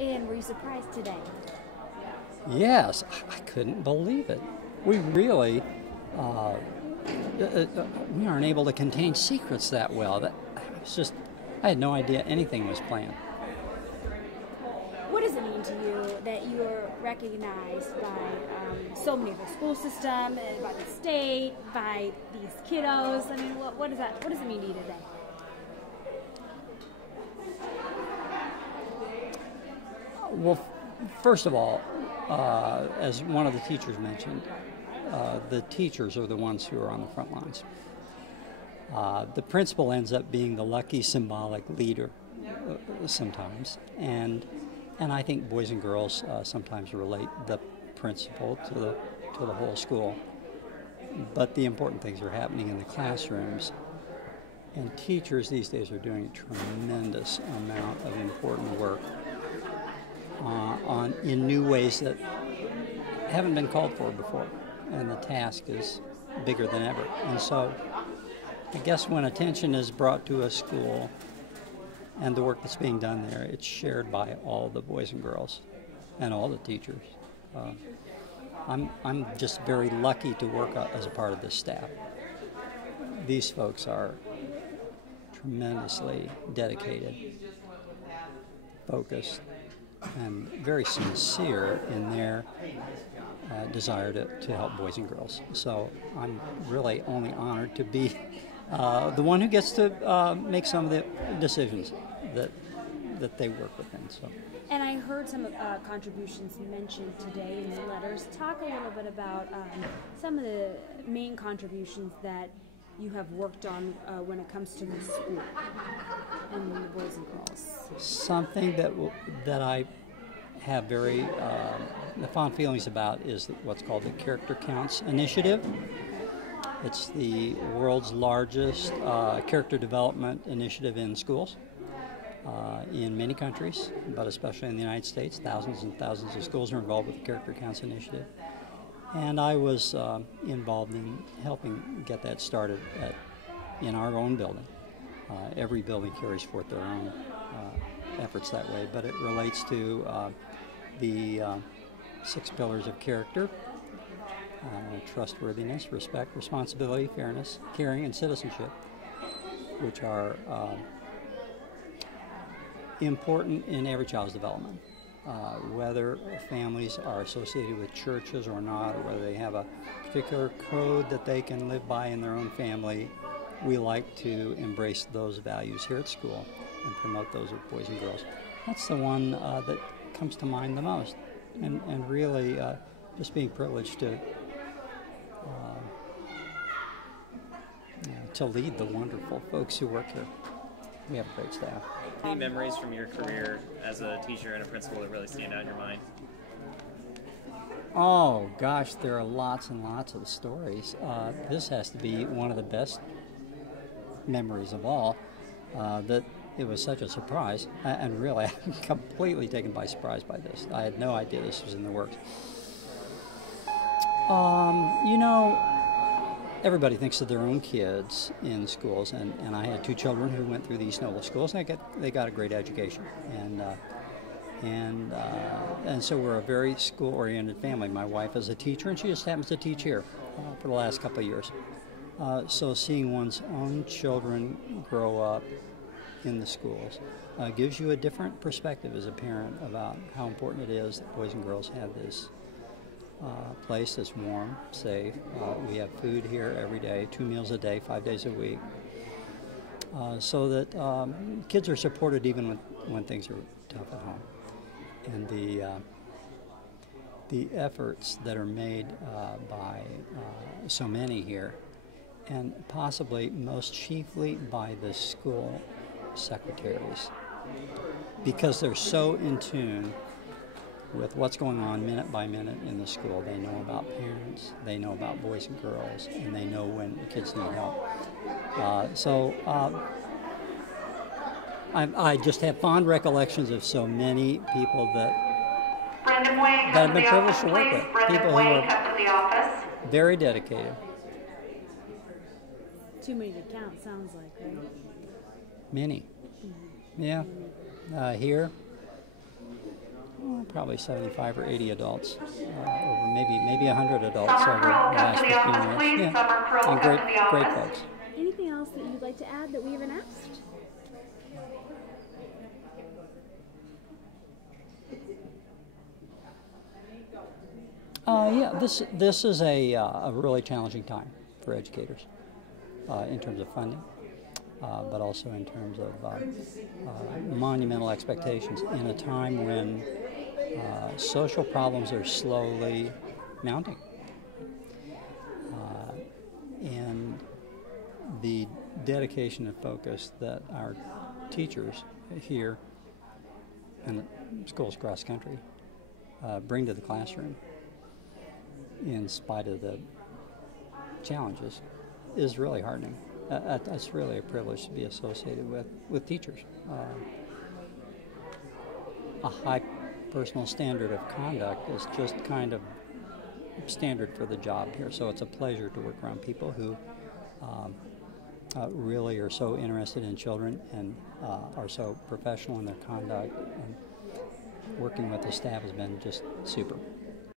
And were you surprised today? Yes, I couldn't believe it. We really, we aren't able to contain secrets that well. That was just, I had no idea anything was planned. What does it mean to you that you are recognized by so many of the school system, and by the state, by these kiddos? I mean, what does it mean to you today? Well, first of all, as one of the teachers mentioned, the teachers are the ones who are on the front lines. The principal ends up being the lucky symbolic leader sometimes, and I think boys and girls sometimes relate the principal to the whole school. But the important things are happening in the classrooms, and teachers these days are doing a tremendous amount of important work in new ways that haven't been called for before, and the task is bigger than ever. And so I guess when attention is brought to a school and the work that's being done there, it's shared by all the boys and girls and all the teachers. I'm just very lucky to work as a part of this staff. These folks are tremendously dedicated, focused, and very sincere in their desire to help boys and girls. So I'm really only honored to be the one who gets to make some of the decisions that they work within. So. And I heard some contributions mentioned today in the letters. Talk a little bit about some of the main contributions that you have worked on when it comes to the school and the boys and girls. Something that I have very fond feelings about is what's called the Character Counts Initiative. It's the world's largest character development initiative in schools in many countries, but especially in the United States. Thousands and thousands of schools are involved with the Character Counts Initiative. And I was involved in helping get that started in our own building. Every building carries forth their own efforts that way, but it relates to the 6 pillars of character: trustworthiness, respect, responsibility, fairness, caring, and citizenship, which are important in every child's development. Whether families are associated with churches or not, or whether they have a particular code that they can live by in their own family, we like to embrace those values here at school and promote those with boys and girls. That's the one that comes to mind the most, and really just being privileged to lead the wonderful folks who work here. We have a great staff. Any memories from your career as a teacher and a principal that really stand out in your mind? Oh gosh, there are lots and lots of stories. This has to be one of the best memories of all. That it was such a surprise, and really I'm completely taken by surprise by this. I had no idea this was in the works. You know, everybody thinks of their own kids in schools, and I had 2 children who went through these noble schools, and they got a great education, and so we're a very school-oriented family. My wife is a teacher, and she just happens to teach here for the last couple of years. So seeing one's own children grow up in the schools gives you a different perspective as a parent about how important it is that boys and girls have this place that's warm, safe. We have food here every day, 2 meals a day, 5 days a week, so that kids are supported even when things are tough at home. And the efforts that are made by so many here, and possibly most chiefly by the school secretaries, because they're so in tune with what's going on minute by minute in the school. They know about parents, they know about boys and girls, and they know when kids need help. I just have fond recollections of so many people that I've been privileged to work with. People who are very dedicated. Too many to count, sounds like, right? Many. Yeah. Here, probably 75 or 80 adults, over maybe 100 adults over the last 15 years. Yeah, and great folks. Anything else that you'd like to add that we haven't asked? Yeah, this is a really challenging time for educators in terms of funding, but also in terms of monumental expectations in a time when social problems are slowly mounting. And the dedication and focus that our teachers here and schools across the country bring to the classroom, in spite of the challenges, is really heartening. It's really a privilege to be associated with teachers. A high personal standard of conduct is just kind of standard for the job here, so it's a pleasure to work around people who really are so interested in children and are so professional in their conduct, and working with the staff has been just super.